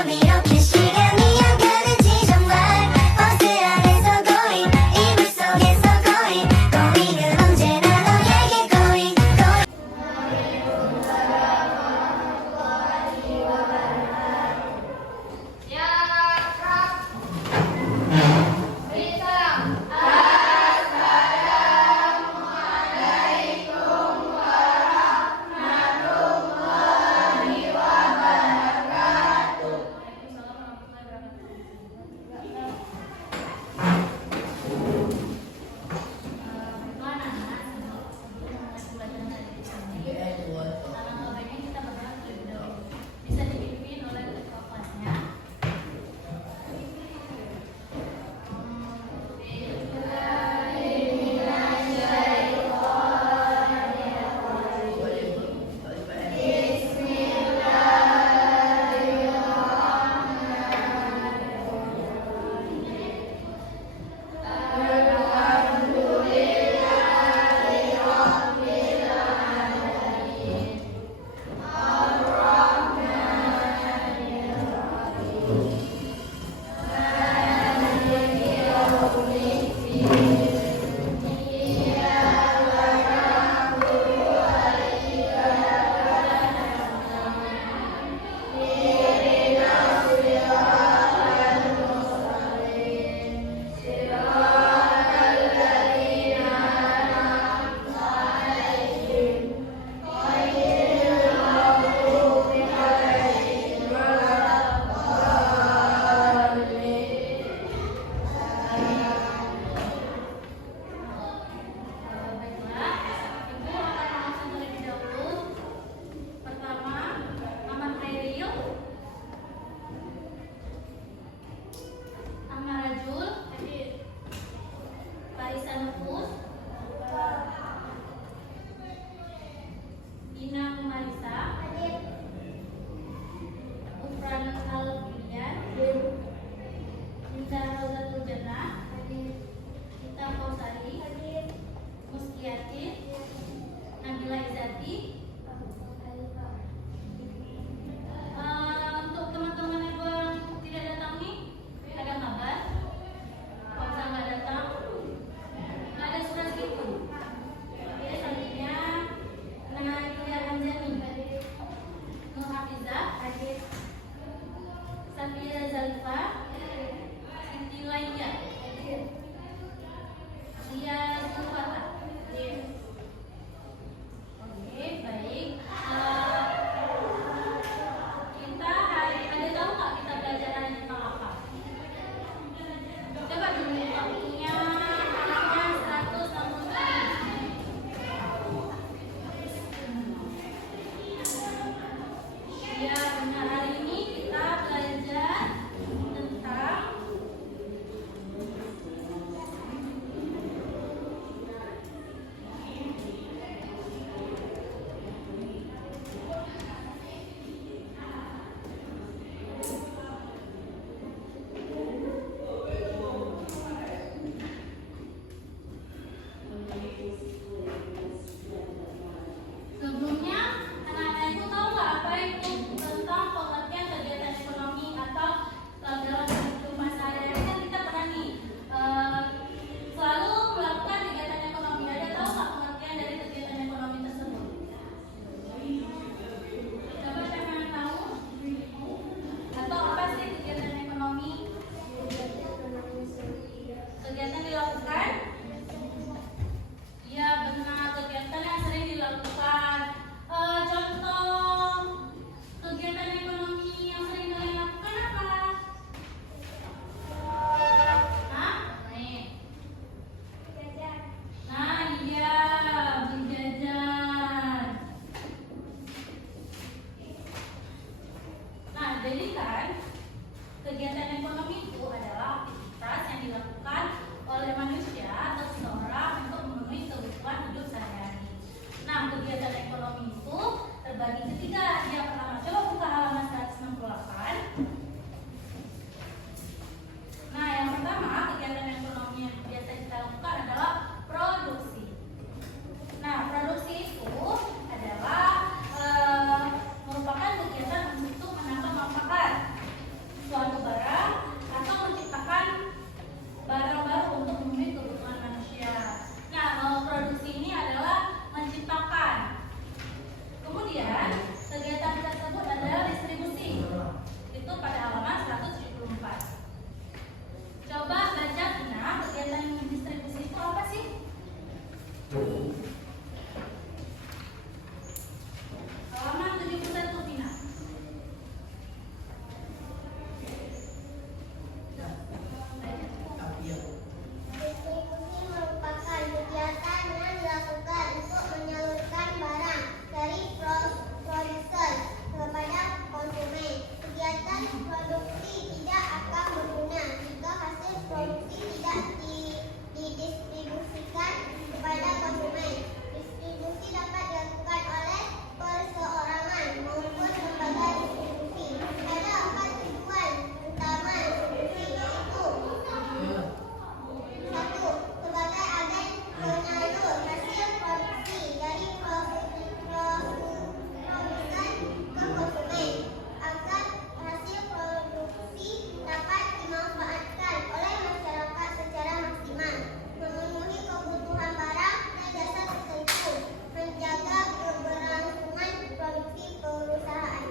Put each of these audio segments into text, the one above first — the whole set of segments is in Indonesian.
밤 이렇게 시간이 안 가는지 정말 버스 안에서 고인 이불 속에서 고인 고인은 언제나 너에게 고인 Bisa dipimpin oleh ketua kelasnya. Baiklah, Ibu akan langsung terlebih dahulu. Pertama, Maman Khairil, Ahmad Rajul, Farisa Nufus, Ina Marisa, Ufran Al-Filian, Linda Rozatul Jannah, Gita Fausari, Muskiatin, Nabila Izzati. Untuk teman-teman yang tidak datang nih, ada kabar? Kalau nggak datang, nggak ada surat gitu. Oke, selanjutnya Nadia Anjani, Nur Hafizah, Safira Zalifa, Siti Lainnya, Lia Zulfata. Oke, baik. Kita ada tahu nggak kita belajar hari ini tentang apa? Coba dulu waktunya hanya 160 menit. Ya, benar, hari ini kita belajar tentang sebelumnya, anak-anak itu tahu nggak apa itu tentang pengertian kegiatan ekonomi atau dalam kehidupan sehari-hari kan kita pernah nih selalu melakukan kegiatan ekonomi. Ada tahu nggak pengertian dari kegiatan ekonomi tersebut? Coba siapa yang tahu? Atau apa sih kegiatan ekonomi? Kegiatan dilakukan? Ya benar, kegiatan yang sering dilakukan. Contoh kegiatan ekonomi yang sering kalian lakukan apa? Hah? Nih. Nah, iya, beli jajan. Nah, jadi kan kegiatan ekonomi itu adalah aktivitas yang dilakukan oleh manusia atau seseorang untuk memenuhi kebutuhan hidup sehari-hari. Nah, kegiatan ekonomi itu terbagi ketiga. Yang pertama, coba buka halaman 168. Nah, yang pertama, kegiatan ekonomi yang biasa kita lakukan adalah produksi. Nah, produksi itu adalah merupakan kegiatan untuk menambah manfaat produksi tidak akan berguna jika hasil produksi tidak didistribusikan kepada konsumen. Distribusi dapat dilakukan oleh perseorangan maupun lembaga distribusi. Ada 4 tujuan utama distribusi, yaitu 1. Sebagai agen penyalur hasil produksi dari produsen ke konsumen agar hasil produksi dapat dimanfaatkan oleh masyarakat secara maksimal, memenuhi kebutuhan barang dan jasa tertentu, menjaga keberlangsungan produksi perusahaan.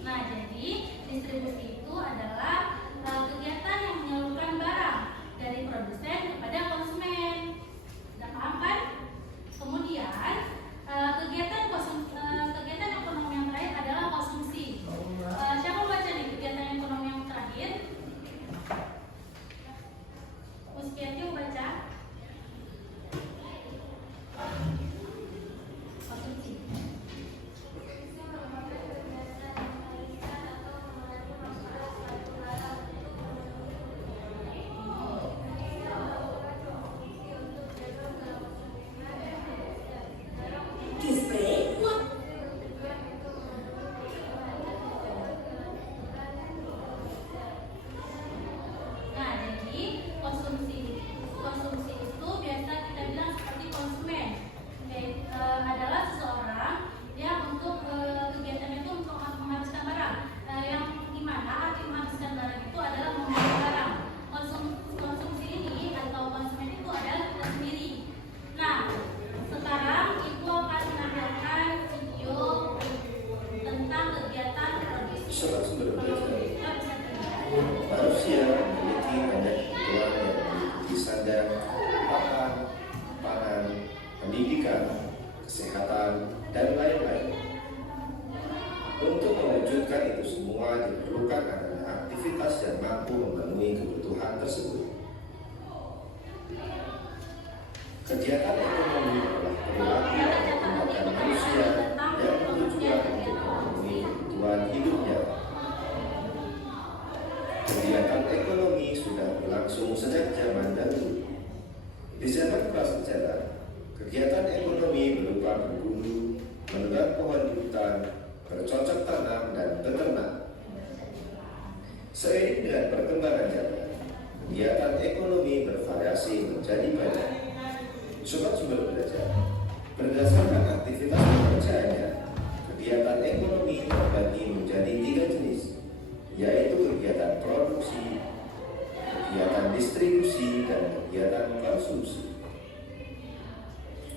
Nah, jadi distribusi itu adalah kegiatan yang menyalurkan barang dari produsen kepada konsumen. Sudah paham kan? Kemudian kegiatan ekonomi yang terakhir adalah konsumsi. Siapa baca nih kegiatan ekonomi yang terakhir? Muskiati baca. Konsumsi. Nah, jadi konsumsi itu biasa kita bilang seperti konsumen. Adalah seseorang yang untuk kegiatan itu untuk menghabiskan barang. Yang dimana arti menghabiskan barang itu adalah membeli barang. Konsumsi ini atau konsumen itu adalah kita sendiri. Nah, sekarang Ibu akan menampilkan video tentang kegiatan produksi. Manusia memiliki banyak kebutuhan yang meliputi sandang, pakan, pangan, pendidikan, kesehatan, dan lain-lain. Untuk mewujudkan itu semua diperlukan adanya aktivitas yang mampu memenuhi kebutuhan tersebut. Kegiatan ekonomi adalah perilaku atau tindakan manusia yang bertujuan untuk memenuhi kebutuhan hidupnya. Kegiatan ekonomi sudah berlangsung sejak zaman dahulu. Di zaman prasejarah, kegiatan ekonomi berupa berburu, menebang pohon di hutan, bercocok tanam, dan beternak. Seiring dengan perkembangan zaman, kegiatan ekonomi bervariasi menjadi banyak. Sobat Sumber Belajar, berdasarkan aktivitas pekerjaannya, kegiatan ekonomi terbagi menjadi 3 jenis, yaitu kegiatan produksi, kegiatan distribusi, dan kegiatan konsumsi.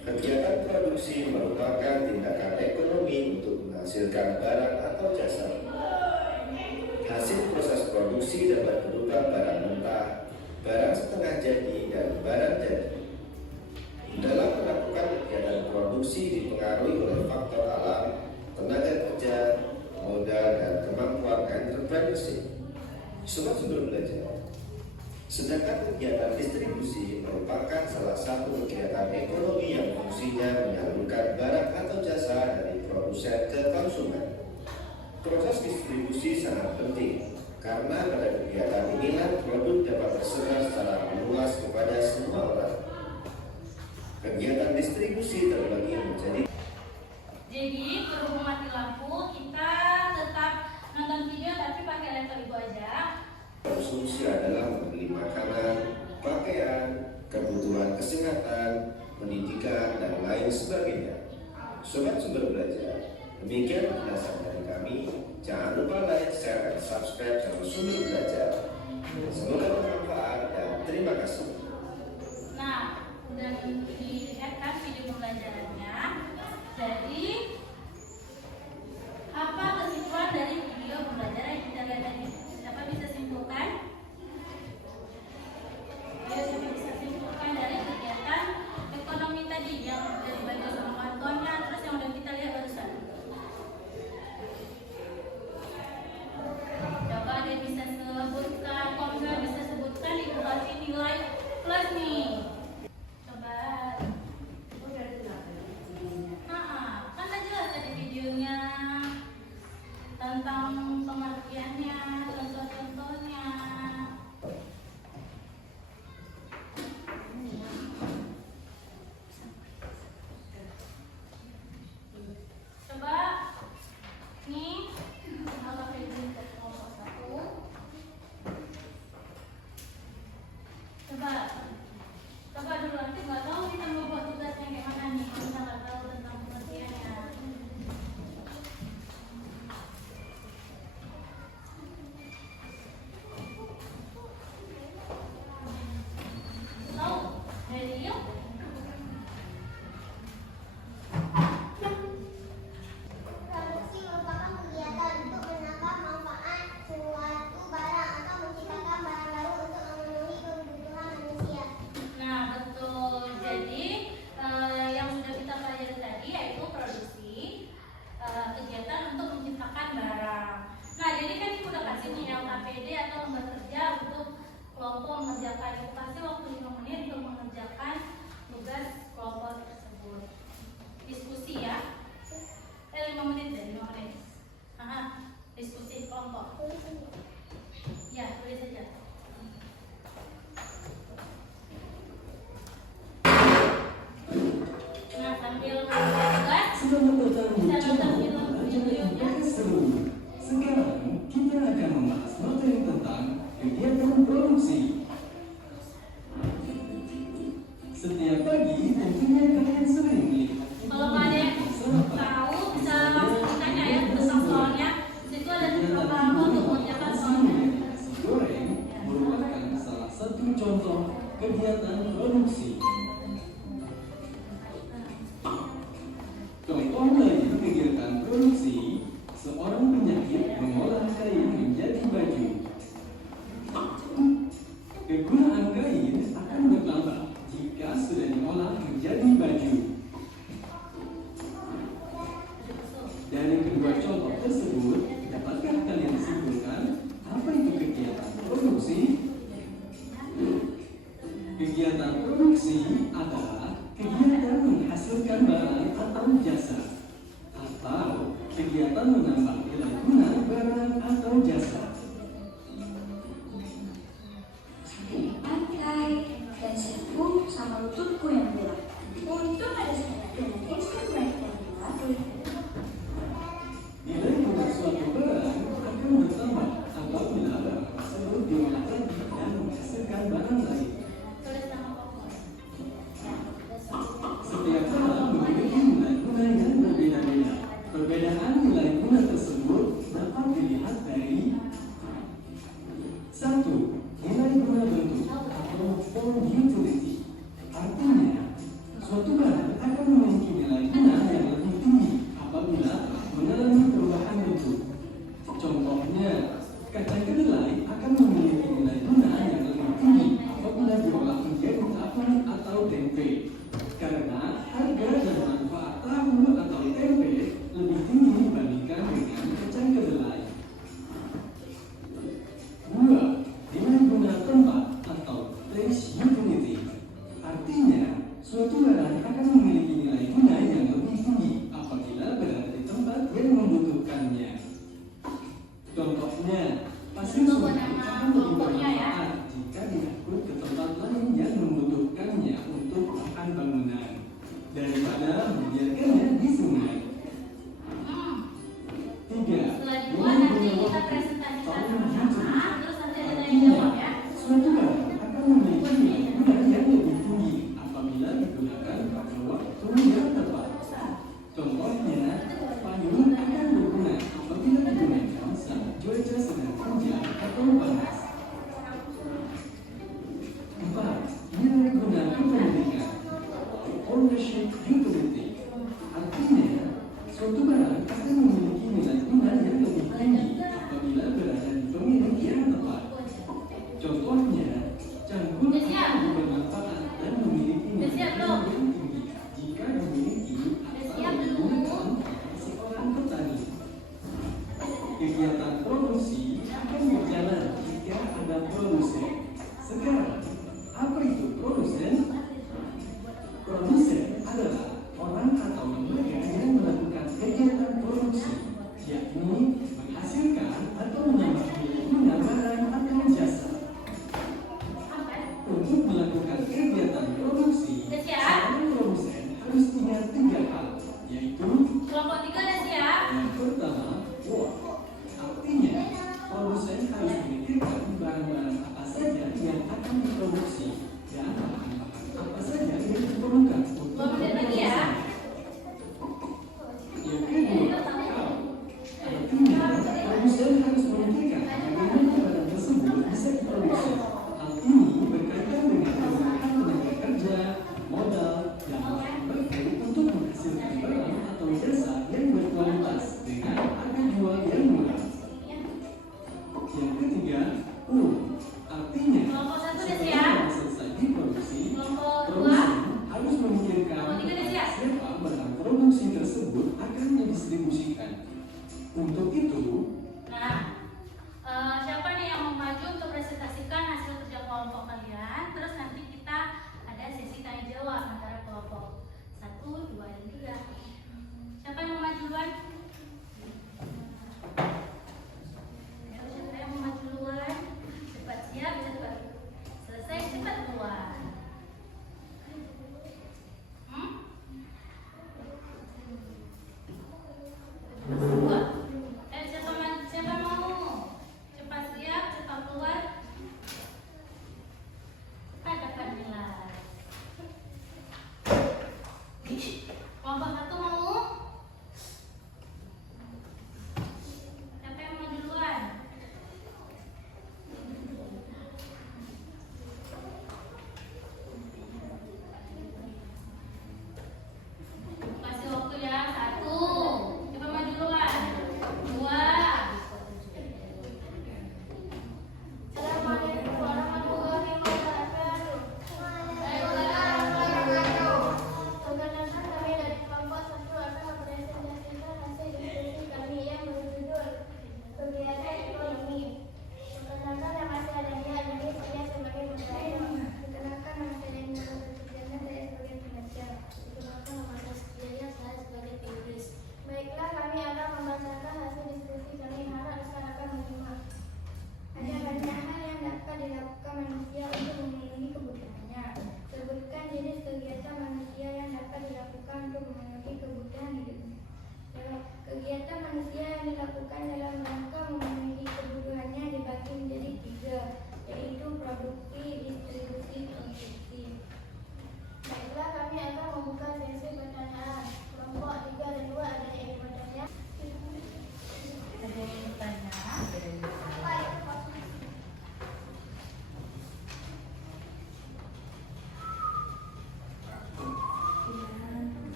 Kegiatan produksi merupakan tindakan ekonomi untuk menghasilkan barang atau jasa. Hasil proses produksi dapat berupa barang mentah, barang setengah jadi, dan barang jadi. Dalam melakukan kegiatan produksi dipengaruhi oleh faktor alam, tenaga kerja, modal, dan kemampuan entrepreneurship. Sobat Sumber Belajar, sedangkan kegiatan distribusi merupakan salah satu kegiatan ekonomi yang fungsinya menyalurkan barang atau jasa dari produsen ke konsumen. Proses distribusi sangat penting karena pada kegiatan inilah produk dapat tersebar secara luas kepada semua orang. Kegiatan distribusi terbagi menjadi. Jadi berhubung mati lampu, kita tetap nonton video tapi pakai laptop Ibu aja. Konsumsi adalah membeli makanan, pakaian, kebutuhan kesehatan, pendidikan, dan lain sebagainya. Sobat Sumber Belajar, demikian penjelasan dari kami. Jangan lupa like, share, dan subscribe channel Sumber Belajar. Semoga bermanfaat dan terima kasih. Nah, dan dilihat kan video pembelajarannya. Jadi, apa kesimpulan dari video pembelajaran yang kita lihat tadi? Siapa bisa simpulkan? Ayo, siapa bisa simpulkan dari kegiatan ekonomi tadi yang dari bagian sama kantornya, terus yang udah kita lihat barusan? Coba dia bisa sebutkan, kalau nggak bisa sebutkan, Ibu kasih nilai plus nih. Coba. Kan tak jelas kelompok mengerjakan. Ibu kasih waktu 5 menit untuk mengerjakan tugas kelompok tersebut. Diskusi ya. 5 menit deh, 5 menit. Diskusi kelompok. Ya, tulis saja. Nah, sambil tugas, Selamat datang di bisa nonton channel film Belajar videonya. IPS Seru. Sekarang kita akan membahas materi tentang kegiatan produksi. Setiap pagi tentunya kalian sering melihat Kalau nggak ada yang tahu, bisa langsung ditanya ya tentang soalnya. Di situ ada beberapa hal untuk mengerjakan soalnya. nasi goreng merupakan salah satu contoh kegiatan produksi. Contoh lain kegiatan produksi, seorang penjahit mengolah kain menjadi baju. Kegunaan kain akan bertambah jika sudah diolah menjadi baju. Dari kedua contoh tersebut, dapatkah kalian simpulkan apa itu kegiatan produksi? Kegiatan produksi adalah kegiatan menghasilkan barang atau jasa, atau kegiatan menambah nilai guna barang atau jasa. Pantai dan siapku sama lututku yang berat. Untung ada saya dengan Instagram yang berat. Nilai guna suatu barang akan bertambah apabila barang tersebut diolah lagi dan menghasilkan barang lain. Tulis nama pokok. Setiap barang memiliki nilai guna yang berbeda-beda. Perbedaan nilai guna tersebut dapat dilihat dari 1. Nilai guna bentuk atau form utility. Artinya, suatu barang akan memiliki nilai guna yang lebih tinggi apabila mengalami perubahan bentuk. Contohnya, kacang kedelai akan memiliki nilai guna yang lebih tinggi apabila diolah menjadi tahu atau tempe. Karena harga dan manfaat tahu atau tempe lebih tinggi dibandingkan dengan kacang kedelai. 2. Nilai guna tempat atau place utility. Artinya, suatu barang akan memiliki nilai guna yang lebih tinggi apabila berada di tempat yang membutuhkannya. Contohnya, pasir sungai akan lebih bermanfaat jika diangkut ke tempat lain yang membutuhkannya untuk bahan bangunan daripada membiarkannya di sungai. 3. Setelah itu Nilai nanti guna kita waktu presentasikan atau sama-sama, utility. terus nanti ada tanya jawab ya. Suatu barang akan memiliki nilai guna yang lebih tinggi apabila digunakan pada waktu yang tepat. Contohnya, payung akan berguna apabila digunakan saat cuaca sedang hujan atau panas. 4. Nilai guna kepemilikan atau ownership utility. Artinya, suatu barang akan memiliki nilai guna yang lebih tinggi apabila berada di pemilik yang tepat. Contohnya, cangkul akan bermanfaat dan memiliki nilai guna yang tinggi jika dimiliki atau digunakan oleh seorang petani. Kegiatan produksi akan berjalan jika ada produsen. Sekarang, apa itu produsen? Produsen adalah orang atau lembaga yang melakukan kegiatan produksi, yakni menghasilkan atau menambah nilai guna barang atau jasa. Untuk melakukan kegiatan produksi, seorang produsen harus ingat 3 hal, yaitu Kelompok 3 udah siap? yang pertama, work. Artinya, produsen harus memikirkan barang-barang apa saja yang akan diproduksi dan bahan-bahan apa saja yang diperlukan untuk 2 menit lagi ya. Yang kedua, how. Artinya, produsen harus memikirkan bagaimana barang tersebut bisa diproduksi. Hal ini berkaitan dengan penggunaan tenaga kerja, modal, dan bahan baku untuk menghasilkan barang atau jasa yang berkualitas dengan harga jual yang murah. Yang ketiga, artinya Kelompok 1 udah setelah siap? barang selesai diproduksi, Kelompok 2? produsen harus memikirkan Kelompok 3 udah siap? siapa barang produksi tersebut akan didistribusikan. Untuk itu, Nah, siapa nih yang mau maju untuk presentasikan hasil kerja kelompok?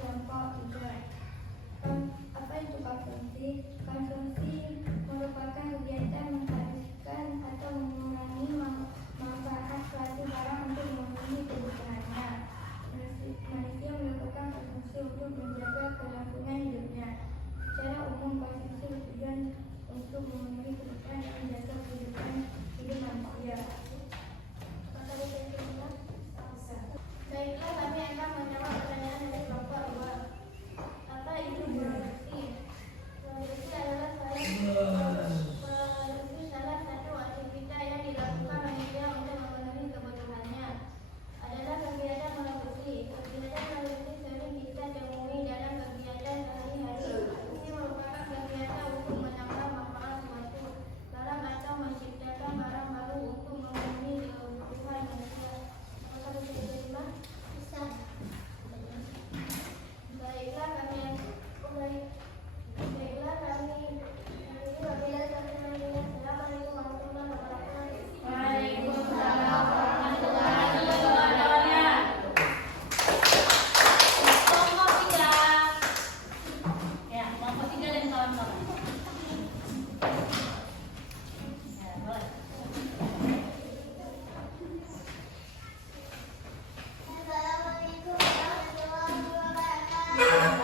kelompok 3. Apa itu konsumsi? Konsumsi merupakan kegiatan menghabiskan atau mengurangi manfaat suatu barang untuk memenuhi kebutuhannya. Manusia melakukan konsumsi untuk menjaga kelangsungan hidupnya. Secara umum, konsumsi bertujuan untuk memenuhi kebutuhan dan menjaga kehidupan hidup manusia. Baiklah, kami akan menjawab pertanyaan dari kelompok 2. Apa itu produksi? Produksi adalah salah satu aktivitas yang dilakukan manusia untuk memenuhi kebutuhannya. Adalah kegiatan produksi. Kegiatan produksi sering kita temui dalam kegiatan sehari-hari. Ini merupakan kegiatan untuk menambah manfaat suatu barang atau menciptakan barang baru untuk memenuhi kebutuhan manusia. Apakah bisa diterima? Bisa. Baiklah, Assalamualaikum warahmatullahi wabarakatuh. Waalaikumsalam warahmatullahi wabarakatuh. Kelompok 3. Ya, kelompok 3 dan kawan-kawan. Ya, boleh. Assalamualaikum warahmatullahi wabarakatuh.